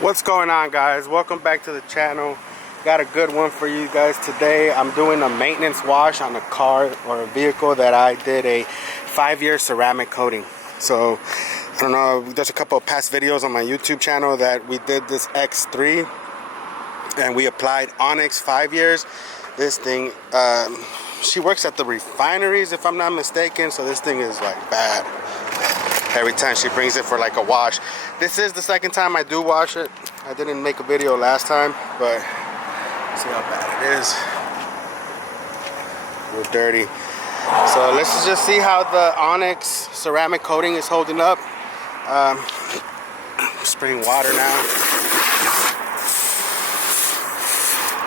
What's going on, guys? Welcome back to the channel. Got a good one for you guys today. I'm doing a maintenance wash on a car or a vehicle that I did a 5-year ceramic coating. So I don't know, there's a couple of past videos on my YouTube channel that we did this X3 and we applied Onyx 5 years. This thing, she works at the refineries if I'm not mistaken, so this thing is like bad every time she brings it for like a wash. This is the second time I do wash it. I didn't make a video last time, but see how bad it is. A little dirty. So let's just see how the Onyx ceramic coating is holding up. Spraying water now.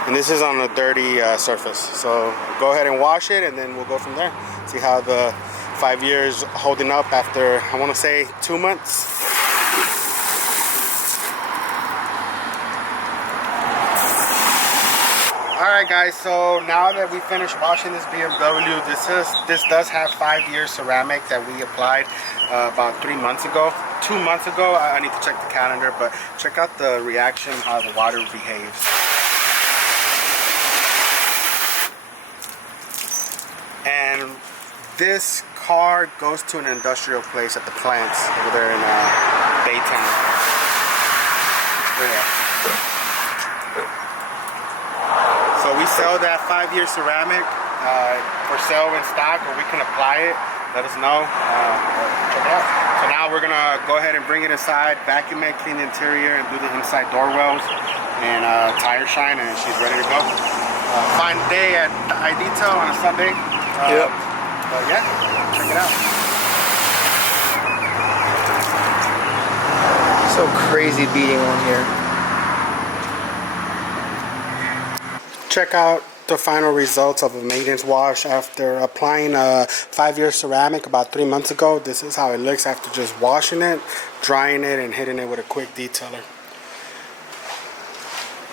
And this is on a dirty surface. So go ahead and wash it and then we'll go from there. See how the 5 years holding up after, I want to say, 2 months. Alright guys, so now that we finished washing this BMW, this does have 5 years ceramic that we applied about 3 months ago. 2 months ago, I need to check the calendar, but check out the reaction, how the water behaves. And this car goes to an industrial place at the plants over there in Baytown. Yeah. So we sell that 5-year ceramic for sale in stock, or we can apply it. Let us know. Check it out. So now we're gonna go ahead and bring it inside, vacuum it, clean the interior, and do the inside door wells and tire shine, and she's ready to go. Fine day at I.detail on a Sunday. Yep. But yeah, check it out. So crazy beating on here. Check out the final results of a maintenance wash after applying a 5-year ceramic about 3 months ago. This is how it looks after just washing it, drying it, and hitting it with a quick detailer.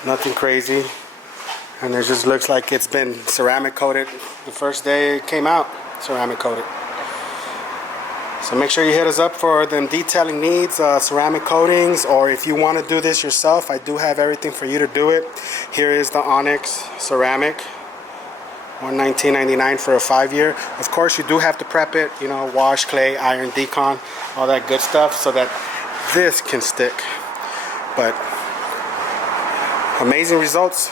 Nothing crazy. And it just looks like it's been ceramic coated the first day it came out, ceramic coated. So make sure you hit us up for them detailing needs, ceramic coatings, or if you want to do this yourself, I do have everything for you to do it. Here is the Onyx ceramic, $119.99 for a 5-year. Of course, you do have to prep it, you know, wash, clay, iron, decon, all that good stuff so that this can stick. But amazing results.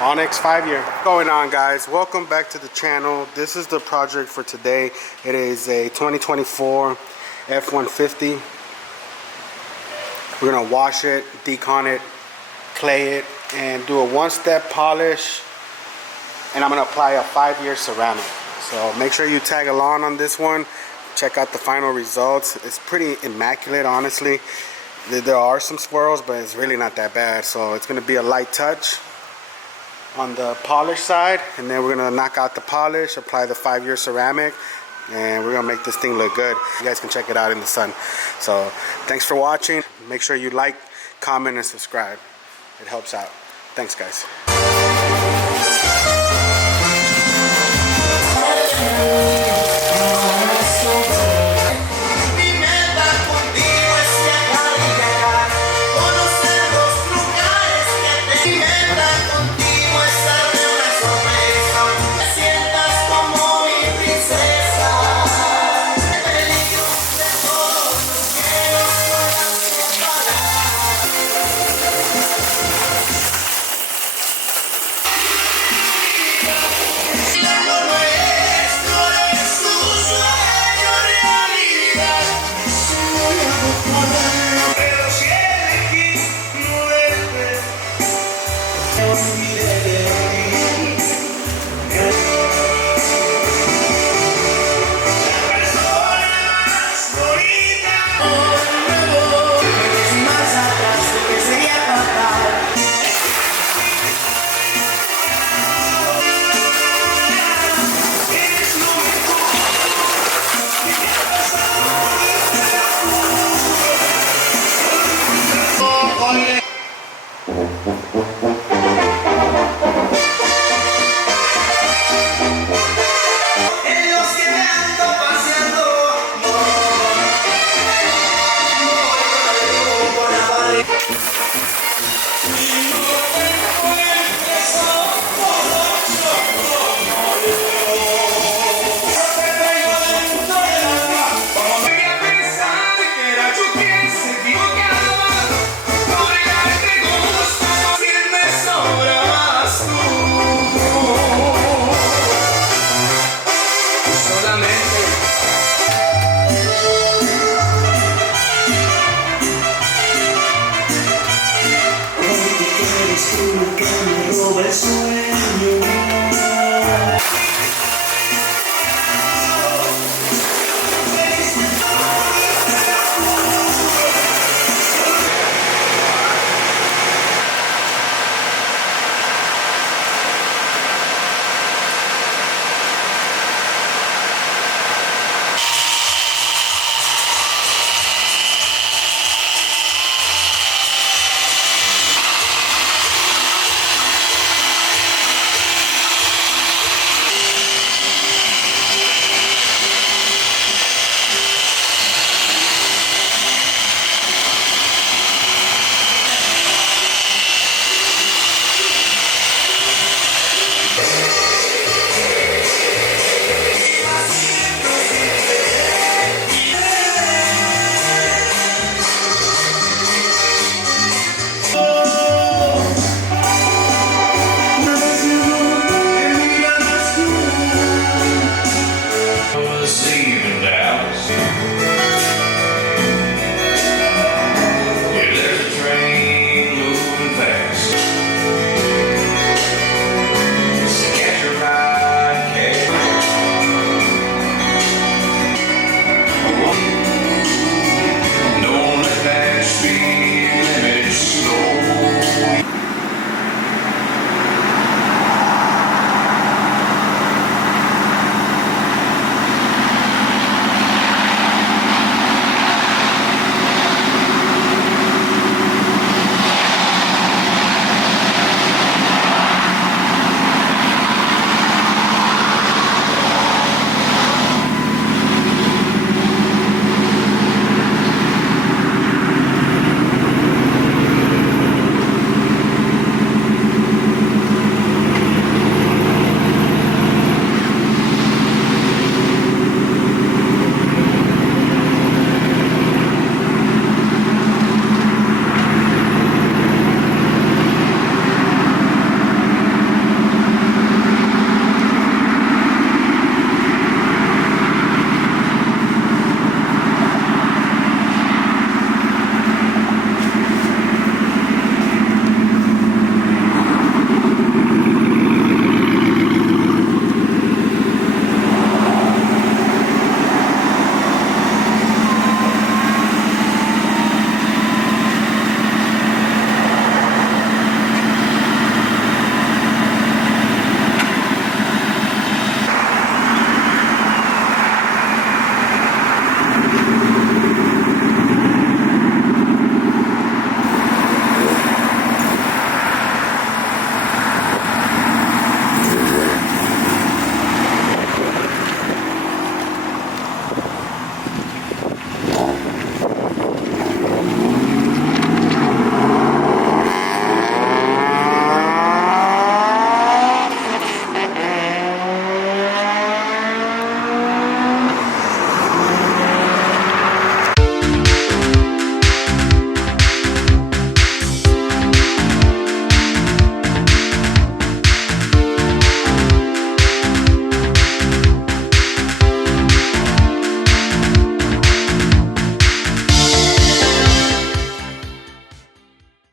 Onyx 5-year. What's going on, guys? Welcome back to the channel. This is the project for today. It is a 2024 F150. We're gonna wash it, decon it, clay it, and do a one-step polish. And I'm gonna apply a 5-year ceramic. So make sure you tag along on this one. Check out the final results. It's pretty immaculate, honestly. There are some swirls, but it's really not that bad. So it's gonna be a light touch on the polish side, and then we're gonna knock out the polish, apply the 5-year ceramic, and we're gonna make this thing look good. You guys can check it out in the sun. So thanks for watching. Make sure you like, comment, and subscribe. It helps out. Thanks, guys. Pero beso en mi